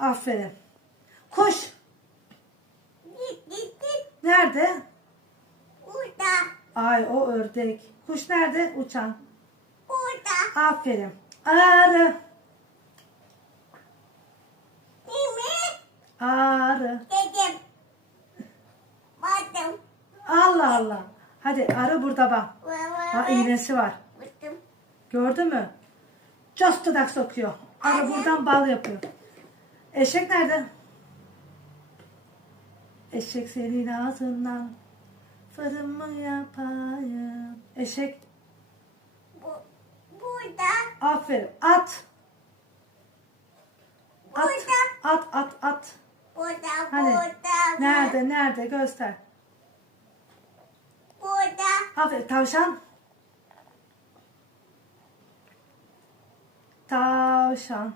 Aferin. Git. Nerede? Burada. Ay o ördek. Kuş nerede? Uçan. Burada. Aferin. Arı. Kimi? Arı. Dedim. Baktım. Allah Allah. Hadi arı burada bak. Ha iğnesi var. Baktım. Gördün mü? Cos dudak sokuyor. Arı buradan bal yapıyor. Eşek nerede? Eşek senin ağzından fırın mı yapayım? Eşek Bu, burada. aferin. At. At. Burada. At at at. Burada. Hani? Burada. Nerede nerede göster. Burada. Aferin tavşan. Tavşan.